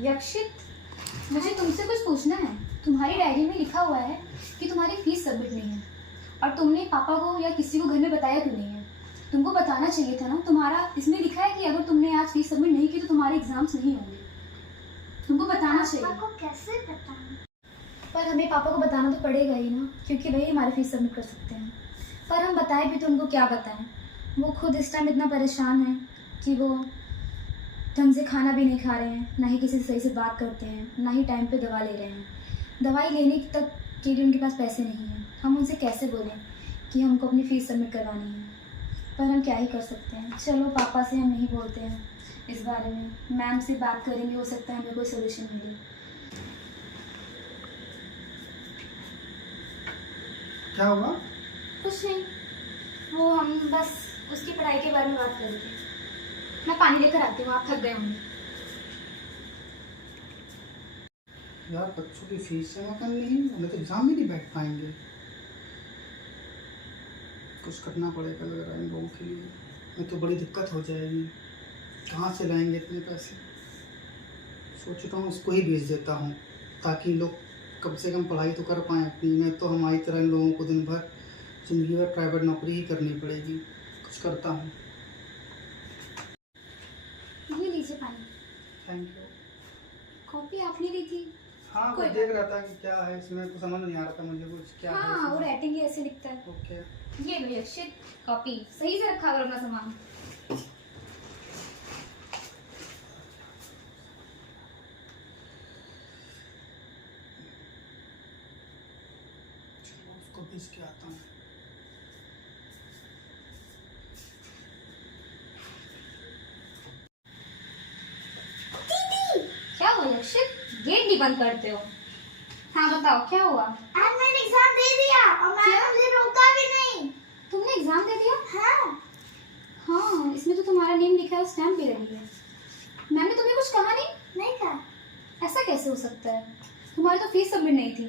यक्षित, मुझे तुमसे कुछ पूछना है। तुम्हारी डायरी में लिखा हुआ है कि तुम्हारी फीस सबमिट नहीं है, और तुमने पापा को या किसी को घर में बताया क्यों नहीं है? तुमको बताना चाहिए था ना। तुम्हारा इसमें लिखा है कि अगर तुमने आज फीस सबमिट नहीं की तो तुम्हारे एग्जाम्स नहीं होंगे। तुमको बताना चाहिए। पापा को कैसे बताऊं? पर हमें पापा को बताना तो पड़ेगा ही ना, क्योंकि वही हमारी फीस सबमिट कर सकते हैं। पर हम बताए भी तो उनको क्या बताएं? वो खुद इस टाइम इतना परेशान है कि वो ढंग से खाना भी नहीं खा रहे हैं, ना ही किसी से सही से बात करते हैं, ना ही टाइम पे दवा ले रहे हैं। दवाई लेने तक के लिए उनके पास पैसे नहीं हैं। हम उनसे कैसे बोलें कि हमको अपनी फ़ीस सबमिट करवानी है? पर हम क्या ही कर सकते हैं। चलो, पापा से हम नहीं बोलते हैं इस बारे में। मैम से बात करेंगे, हो सकता है हमें कोई सोल्यूशन मिले। क्या हुआ? कुछ नहीं, वो हम बस उसकी पढ़ाई के बारे में बात कर रहे थे। मैं पानी लेकर आती हूँ, आप थक गए होंगे। यार, बच्चों की फीस जमा करनी है, हमें तो एग्जाम में नहीं बैठ पाएंगे। कुछ करना पड़ेगा लग रहा है इन लोगों के लिए। हमें तो बड़ी दिक्कत हो जाएगी। कहाँ से लाएंगे इतने पैसे? सोच रहा हूँ इसको ही भेज देता हूँ, ताकि लोग कम से कम पढ़ाई तो कर पाएँ अपनी। नहीं तो हमारी तरह इन लोगों को दिन भर ज़िंदगी भर प्राइवेट नौकरी ही करनी पड़ेगी। कुछ करता हूँ। ये लीजिए पानी। Thank you. कॉपी आपने ली थी? हाँ, कोई मैं देख रहा था कि क्या है इसमें, कुछ समझ नहीं आ रहा था मुझे कुछ क्या है हाँ, वो इसमें। राइटिंग ही ऐसे लिखता है। ओके। ये लो यक्षित, कॉपी सही से रखा करो अपना सामान। चलो, उसको भेज के आता हूँ। क्या हुआ यक्षित? गेट नहीं बंद करते हो? हाँ बताओ, क्या हुआ? आज मैंने एग्जाम दे दिया और मैंने मुझे रोका भी नहीं। तुमने एग्जाम दे दिया? हाँ। हाँ, इसमें तो तुम्हारा नेम लिखा है, स्टैम्प भी लगी है। मैम ने तुम्हें कुछ कहा नहीं? नहीं कहा। ऐसा कैसे हो सकता है? तुम्हारी तो फीस सबमिट नहीं थी,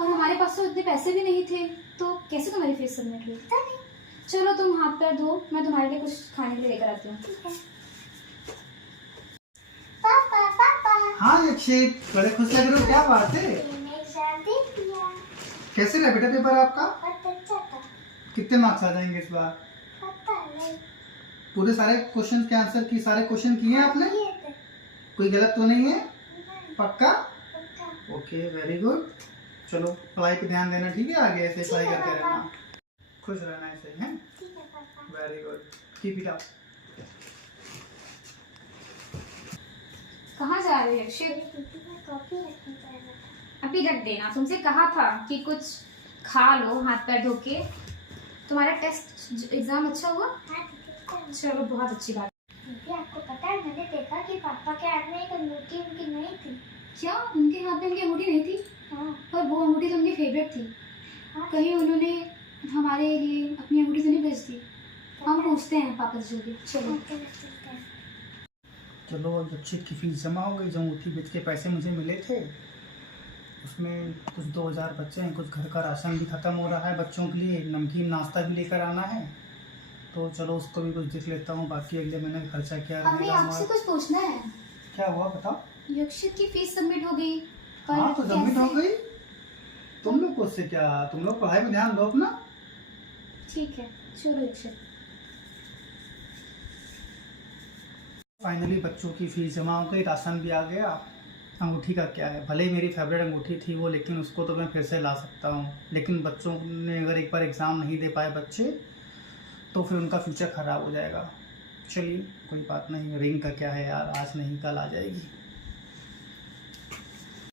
और हमारे पास तो इतने पैसे भी नहीं थे, तो कैसे तुम्हारी फीस सबमिट हुई? पता नहीं। चलो, तुम हाथ पैर धो, मैं तुम्हारे लिए कुछ खाने के लिए लेकर आती हूँ। ठीक है। पापा पापा, हाँ यक्षित, बड़े खुश लग रहे हो, क्या बात है? मैंने एग्जाम दे दिया। कैसे रहा बेटा पेपर आपका? बहुत अच्छा था। कितने मार्क्स आ जाएंगे इस बार? पता नहीं। पूरे सारे क्वेश्चन के आंसर की सारे क्वेश्चन किए हैं आपने? किए थे। कोई गलत तो नहीं है? नहीं, पक्का? पक्का। Okay, very good. चलो, पढ़ाई पे ध्यान देना, ठीक है? आगे ऐसे ठीक पढ़ाई है, करते पापा। रहना, खुश रहना ऐसे, हैं? ठीक है पापा। Very good, keep it up. कहाँ जा रहे हो यक्षित? मेरी दीदी में कॉफी रखने जा रहा था। अभी रख देना, तुमसे कहा था कि कुछ खा लो हाथ पैर धो के। तुम्हारा टेस्ट एग्जाम अच्छा हुआ? हाँ ठीक है। चलो, बहुत अच्छी बात। दीदी, आपको पता है मैंने देखा कि पापा के हाथ में एक अंगूठी उनकी नहीं थी। क्या उनके हाथ में उनकी अंगूठी नहीं थी? हाँ। और वो अंगूठी तो उनकी फेवरेट थी। हाँ। कहीं उन्होंने हमारे लिए अपनी अंगूठी तो नहीं भेज दी? हम पूछते हैं पापा से जल्दी। चलो। चलो, यक्षित की फीस जमा हो गई। जो अंगूठी बेच के पैसे मुझे मिले थे, उसमें कुछ 2000 बच्चे हैं। कुछ घर का राशन भी ख़त्म हो रहा है, बच्चों के लिए नमकीन नाश्ता भी लेकर आना है। तो चलो, उसको भी कुछ देख लेता हूँ। बाकी अगले महीने खर्चा क्या हमें रहेगा आपसे हमारा। कुछ पूछना है। क्या हुआ बताओ? यक्षित की फीस सबमिट हो गई, पर हाँ, तो सबमिट हो कैसे? गई। तुम लोग को उससे क्या, तुम लोग पढ़ाई में ध्यान दो अपना। ठीक है, चलो यक्षित। फाइनली बच्चों की फीस जमा हो गई, राशन भी आ गया। अंगूठी का क्या है, भले ही मेरी फेवरेट अंगूठी थी वो, लेकिन उसको तो मैं फिर से ला सकता हूँ। लेकिन बच्चों ने अगर एक बार एग्ज़ाम नहीं दे पाए बच्चे, तो फिर उनका फ्यूचर ख़राब हो जाएगा। चलिए, कोई बात नहीं। रिंग का क्या है यार, आज नहीं कल आ जाएगी।